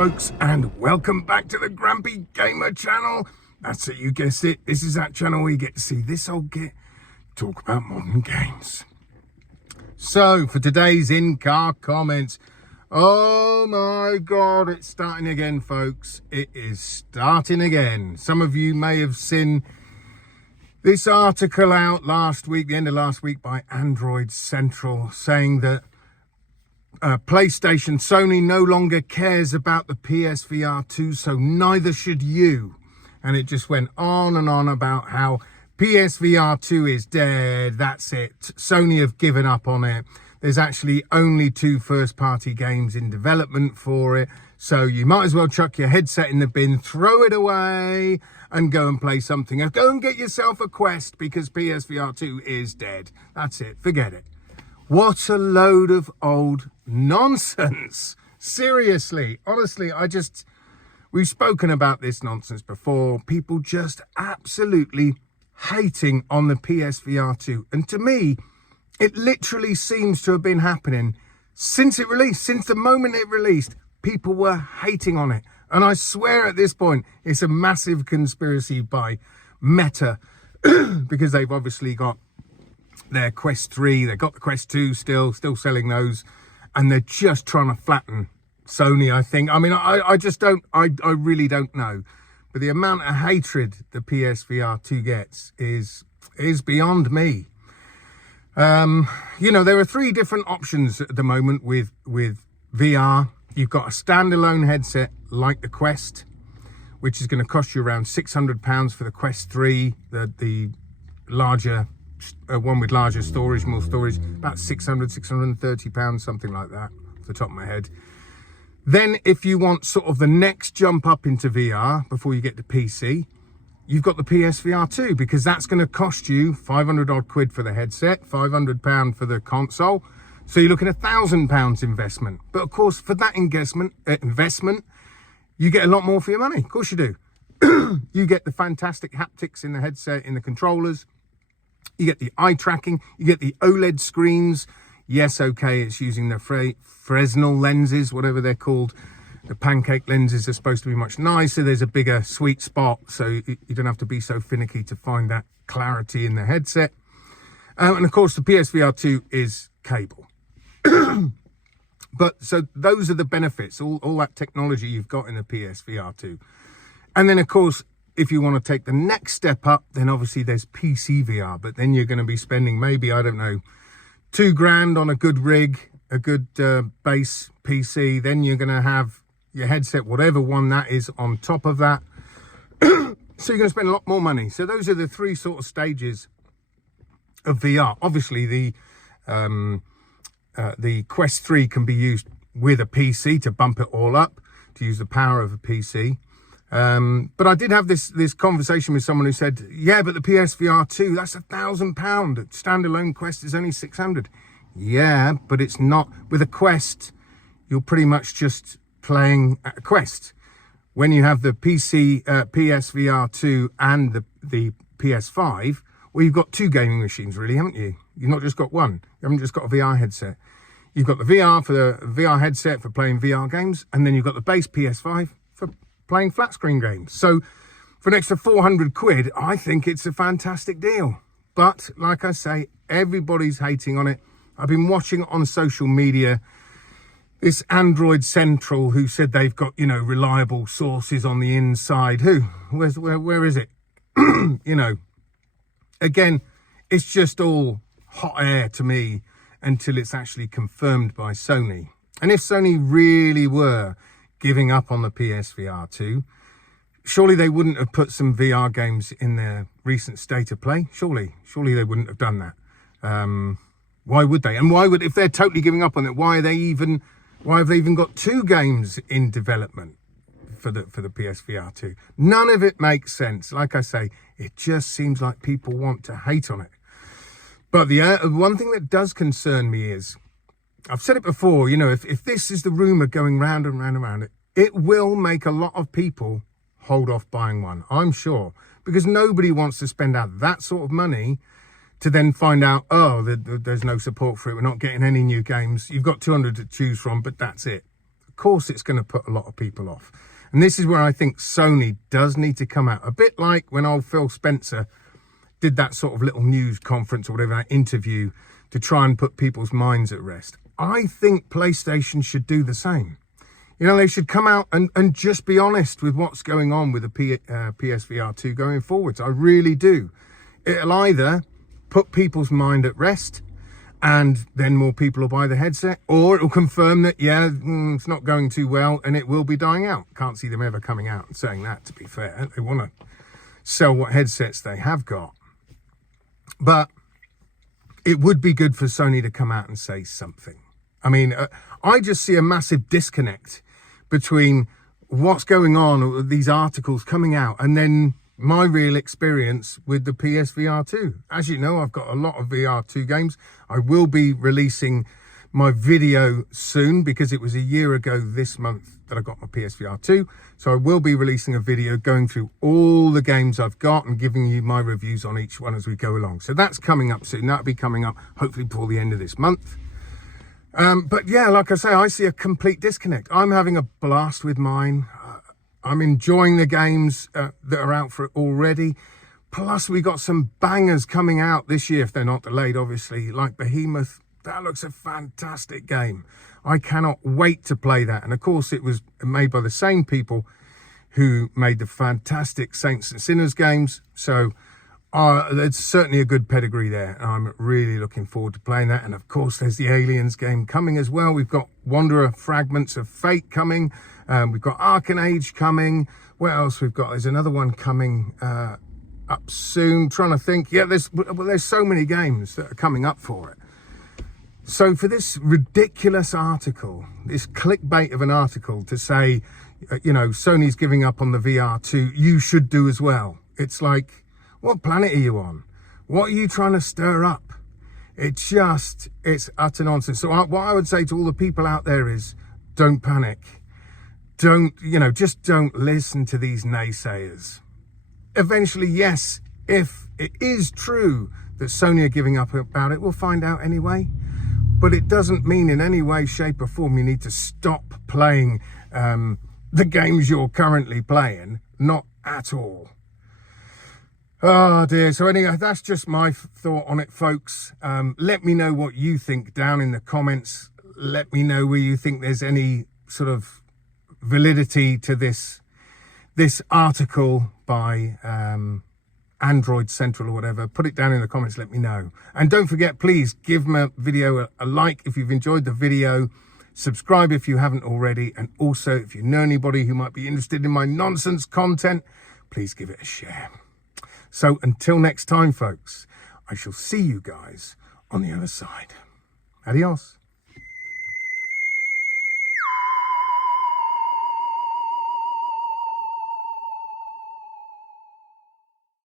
folks, and welcome back to the Grumpy Gamer channel. That's it, you guessed it. This is that channel where you get to see this old git talk about modern games. So for today's in-car comments, oh my god, it's starting again, folks. It is starting again. Some of you may have seen this article out last week, the end of last week, by Android Central, saying that PlayStation, Sony no longer cares about the PSVR2, so neither should you. And it just went on and on about how PSVR2 is dead, that's it. Sony have given up on it. There's actually only 2 first-party games in development for it, so you might as well chuck your headset in the bin, throw it away, and go and play something else. Go and get yourself a Quest, because PSVR2 is dead. That's it, forget it. What a load of old nonsense. Seriously, honestly, we've spoken about this nonsense before. People just absolutely hating on the PSVR2. And to me, it literally seems to have been happening since it released. Since the moment it released, people were hating on it. And I swear at this point, it's a massive conspiracy by Meta, because they've obviously got their Quest 3, they've got the Quest 2 still selling those, and they're just trying to flatten Sony, I think. I mean, I really don't know. But the amount of hatred the PSVR2 gets is beyond me. You know, there are 3 different options at the moment with VR. You've got a standalone headset like the Quest, which is going to cost you around £600 for the Quest 3, the larger one with larger storage, more storage, about £630, something like that, off the top of my head. Then if you want sort of the next jump up into VR before you get to PC, you've got the PSVR2, because that's going to cost you 500 odd quid for the headset, £500 for the console. So you're looking at £1,000 investment. But of course, for that investment, you get a lot more for your money. Of course you do. You get the fantastic haptics in the headset, in the controllers. You get the eye tracking, you get the OLED screens. Yes, okay, it's using the Fresnel lenses, whatever they're called. The pancake lenses are supposed to be much nicer. There's a bigger sweet spot, so you don't have to be so finicky to find that clarity in the headset. And of course, the PSVR2 is cable. But so those are the benefits, all that technology you've got in the PSVR2. And then, of course, if you want to take the next step up, then obviously there's PC VR, but then you're going to be spending maybe, I don't know, £2,000 on a good rig, a good base PC. Then you're going to have your headset, whatever one that is, on top of that. So you're going to spend a lot more money. So those are the 3 sort of stages of VR. Obviously, the Quest 3 can be used with a PC to bump it all up, to use the power of a PC. But I did have this conversation with someone who said, yeah, but the PSVR2, that's £1,000. Standalone Quest is only 600. Yeah, but it's not. With a Quest, you're pretty much just playing at a Quest. When you have the PSVR2 and the PS5, well, you've got 2 gaming machines, really, haven't you? You've not just got one. You haven't just got a VR headset. You've got the VR for the VR headset for playing VR games, and then you've got the base PS5 for playing flat screen games. So for an extra 400 quid, I think it's a fantastic deal. But like I say, everybody's hating on it. I've been watching on social media this Android Central, who said they've got, you know, reliable sources on the inside. Where is it? You know, again, it's just all hot air to me until it's actually confirmed by Sony. And if Sony really were giving up on the PSVR2, surely they wouldn't have put some VR games in their recent state of play. Surely they wouldn't have done that. Why would they? And if they're totally giving up on it, why have they even got 2 games in development for the PSVR2? None of it makes sense. Like I say, it just seems like people want to hate on it. But the one thing that does concern me is, I've said it before, you know, if this is the rumor going round and round and round, it will make a lot of people hold off buying one, I'm sure, because nobody wants to spend out that sort of money to then find out, oh, there's no support for it, we're not getting any new games. You've got 200 to choose from, but that's it. Of course it's going to put a lot of people off. And this is where I think Sony does need to come out, a bit like when old Phil Spencer did that sort of little news conference or whatever, that interview, to try and put people's minds at rest. I think PlayStation should do the same. You know, they should come out and just be honest with what's going on with the PSVR2 going forwards. I really do. It'll either put people's mind at rest and then more people will buy the headset, or it'll confirm that, yeah, it's not going too well and it will be dying out. Can't see them ever coming out and saying that, to be fair. They want to sell what headsets they have got. But it would be good for Sony to come out and say something. I mean, I just see a massive disconnect between what's going on with these articles coming out and then my real experience with the PSVR2. As you know, I've got a lot of VR2 games. I will be releasing my video soon because it was a year ago this month that I got my PSVR2. So I will be releasing a video going through all the games I've got and giving you my reviews on each one as we go along. So that's coming up soon. That'll be coming up hopefully before the end of this month. But yeah, like I say, I see a complete disconnect. I'm having a blast with mine. I'm enjoying the games that are out for it already. Plus, we got some bangers coming out this year, if they're not delayed, obviously, like Behemoth. That looks a fantastic game. I cannot wait to play that. And of course, it was made by the same people who made the fantastic Saints and Sinners games. So there's certainly a good pedigree there. I'm really looking forward to playing that. And of course, there's the Aliens game coming as well. We've got Wanderer Fragments of Fate coming. We've got Arcanage coming. What else we've got? There's another one coming up soon. Trying to think. Yeah, there's so many games that are coming up for it. So for this ridiculous article, this clickbait of an article to say, you know, Sony's giving up on the VR2, you should do as well. It's like, what planet are you on? What are you trying to stir up? It's utter nonsense. So what I would say to all the people out there is, don't panic. Just don't listen to these naysayers. Eventually, yes, if it is true that Sony are giving up about it, we'll find out anyway. But it doesn't mean in any way, shape or form you need to stop playing the games you're currently playing. Not at all. Oh dear. So anyway, that's just my thought on it, folks. Let me know what you think down in the comments. Let me know where you think there's any sort of validity to this article by Android Central or whatever. Put it down in the comments, let me know. And don't forget, please give my video a like if you've enjoyed the video. Subscribe if you haven't already. And also, if you know anybody who might be interested in my nonsense content, please give it a share. So until next time, folks, I shall see you guys on the other side. Adios.